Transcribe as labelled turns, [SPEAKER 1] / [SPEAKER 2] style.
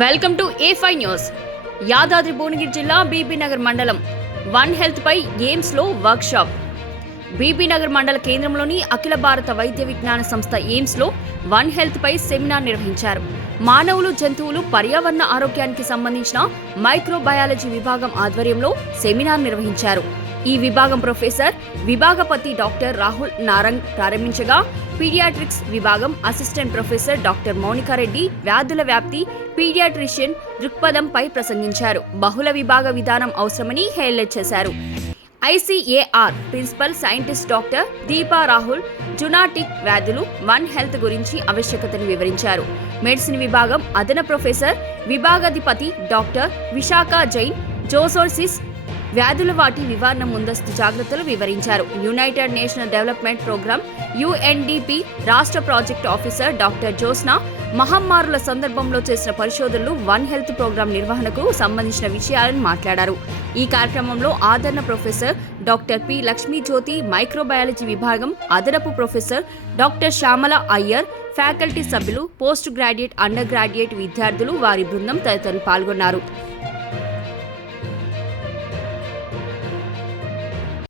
[SPEAKER 1] Welcome to A five news. Yadadri Bhuvanagiri జిల్లా బీబీనగర్ మండలం one health పై వర్క్షాప్లో బీబీనగర్ మండల కేంద్రంలోని అఖిల భారత వైద్య విజ్ఞాన సంస్థ ఎయిమ్స్లో వన్ హెల్త్ పై సెమినార్ నిర్వహించారు. మానవులు జంతువులు పర్యావరణ ఆరోగ్యానికి సంబంధించిన మైక్రోబయాలజీ విభాగం ఆధ్వర్యంలో సెమినార్ నిర్వహించారు. ఈ విభాగం ప్రొఫెసర్ విభాగపతి డాక్టర్ రాహుల్ నారంగ్ ప్రారంభించగా పీడియాట్రిక్స్ విభాగం అసిస్టెంట్ ప్రొఫెసర్ డాక్టర్ మౌనికారెడ్డి వ్యాధుల వ్యాప్తి పీడియాట్రిషియన్ దృక్పథంపై ప్రసంగించారు. బహుళ విభాగ విధానం అవసరమని హైలైట్ చేశారు. ICAR principal scientist doctor Deepa Rahul zoonotic వ్యాధులు వన్ హెల్త్ గురించి ఆవశ్యకతను వివరించారు. మెడిసిన్ విభాగం అదన ప్రొఫెసర్ విభాగాధిపతి డాక్టర్ విశాఖ జైన్ జోసోర్సిస్ వ్యాధుల వాటి నివారణ ముందస్తు జాగ్రత్తలు వివరించారు. United national development programme UNDP రాష్ట్ర ప్రాజెక్ట్ ఆఫీసర్ డాక్టర్ జోస్నా మహమ్మారుల సందర్భంలో చేసిన పరిశోధనలు వన్ హెల్త్ ప్రోగ్రాం నిర్వహణకు సంబంధించిన విషయాలను మాట్లాడారు. ఈ కార్యక్రమంలో ఆదరణ professor doctor P Lakshmi Jyothi microbiology విభాగం అదనపు professor doctor Shyamala Iyer faculty సభ్యులు పోస్ట్ గ్రాడ్యుయేట్ అండర్ గ్రాడ్యుయేట్ విద్యార్థులు వారి బృందం తదితరులు పాల్గొన్నారు.